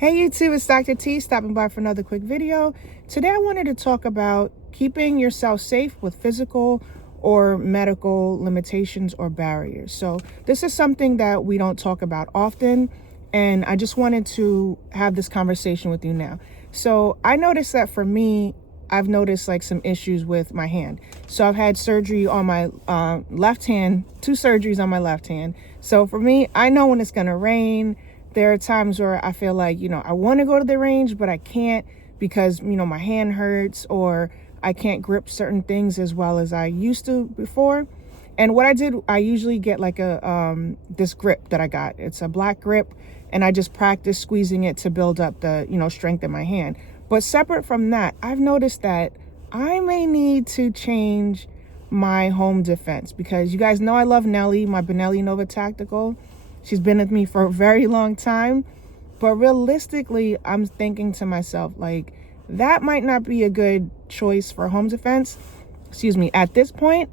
Hey YouTube, it's Dr. T stopping by for another quick video. Today I wanted to talk about keeping yourself safe with physical or medical limitations or barriers. So this is something that we don't talk about often, and I just wanted to have this conversation with you now. So I noticed that for me, I've noticed like some issues with my hand. So I've had surgery on my left hand, 2 surgeries on my left hand. So for me, I know when it's gonna rain. There are times where I feel like, I want to go to the range, but I can't because, my hand hurts, or I can't grip certain things as well as I used to before. And what I did, I usually get like this grip that I got. It's a black grip, and I just practice squeezing it to build up the, strength in my hand. But separate from that, I've noticed that I may need to change my home defense, because you guys know I love Nelly, my Benelli Nova Tactical. She's been with me for a very long time, but realistically, I'm thinking to myself, like, that might not be a good choice for home defense, at this point,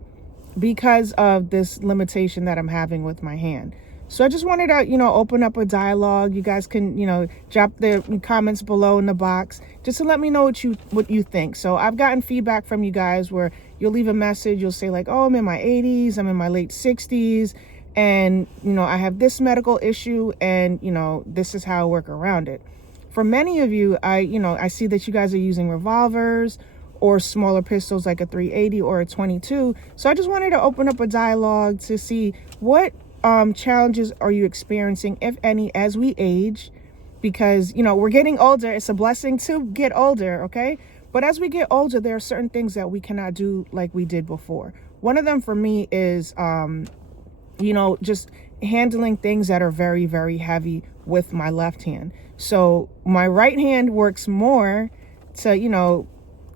because of this limitation that I'm having with my hand. So I just wanted to, open up a dialogue. You guys can, drop the comments below in the box just to let me know what you think. So I've gotten feedback from you guys where you'll leave a message. You'll say like, oh, I'm in my 80s, I'm in my late 60s. And, I have this medical issue, and, this is how I work around it. For many of you, I see that you guys are using revolvers or smaller pistols like a 380 or a 22. So I just wanted to open up a dialogue to see what challenges are you experiencing, if any, as we age, because, we're getting older. It's a blessing to get older, okay? But as we get older, there are certain things that we cannot do like we did before. One of them for me is, just handling things that are very, very heavy with my left hand. So my right hand works more to,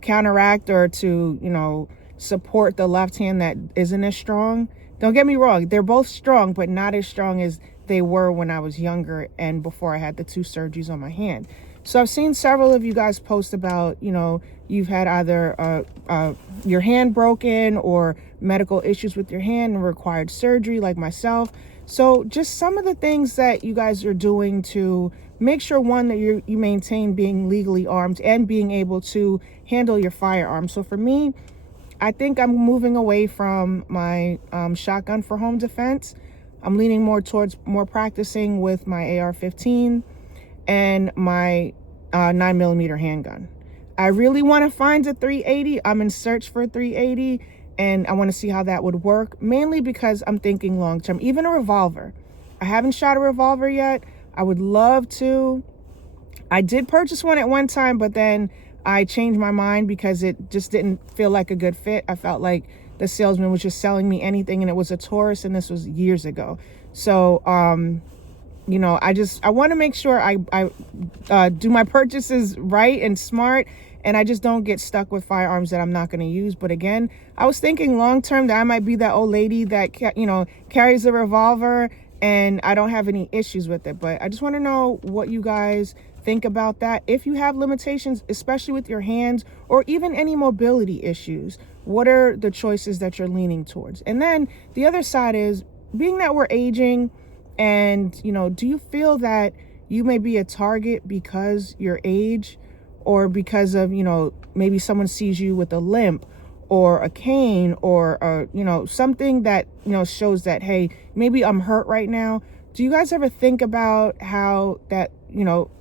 counteract or to, support the left hand that isn't as strong. Don't get me wrong. They're both strong, but not as strong as they were when I was younger and before I had the 2 surgeries on my hand. So I've seen several of you guys post about, you've had either your hand broken or medical issues with your hand and required surgery, like myself. So just some of the things that you guys are doing to make sure, one, that you maintain being legally armed and being able to handle your firearm. So for me, I think I'm moving away from my shotgun for home defense. I'm leaning more towards practicing with my AR-15 and my 9mm handgun. I really want to find a 380. I'm in search for a 380, and I want to see how that would work, mainly because I'm thinking long term. Even a revolver. I haven't shot a revolver yet. I would love to. I did purchase one at one time, but then I changed my mind because it just didn't feel like a good fit. I felt like the salesman was just selling me anything, and it was a Taurus, and this was years ago. So, I want to make sure I do my purchases right and smart, and I just don't get stuck with firearms that I'm not going to use. But again, I was thinking long term that I might be that old lady that, carries a revolver and I don't have any issues with it. But I just want to know what you guys think about that. If you have limitations, especially with your hands or even any mobility issues, what are the choices that you're leaning towards? And then the other side is, being that we're aging, and, do you feel that you may be a target because your age, or because of, maybe someone sees you with a limp or a cane or, something that, shows that, hey, maybe I'm hurt right now? Do you guys ever think about how that,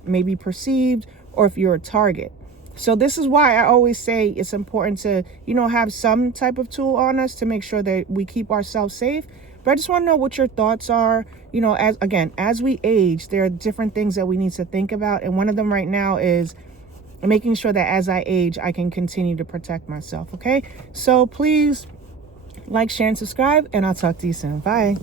may be perceived, or if you're a target? So this is why I always say it's important to, have some type of tool on us to make sure that we keep ourselves safe. But I just want to know what your thoughts are. As we age, there are different things that we need to think about. And one of them right now is making sure that as I age, I can continue to protect myself. Okay. So please like, share, and subscribe, and I'll talk to you soon. Bye.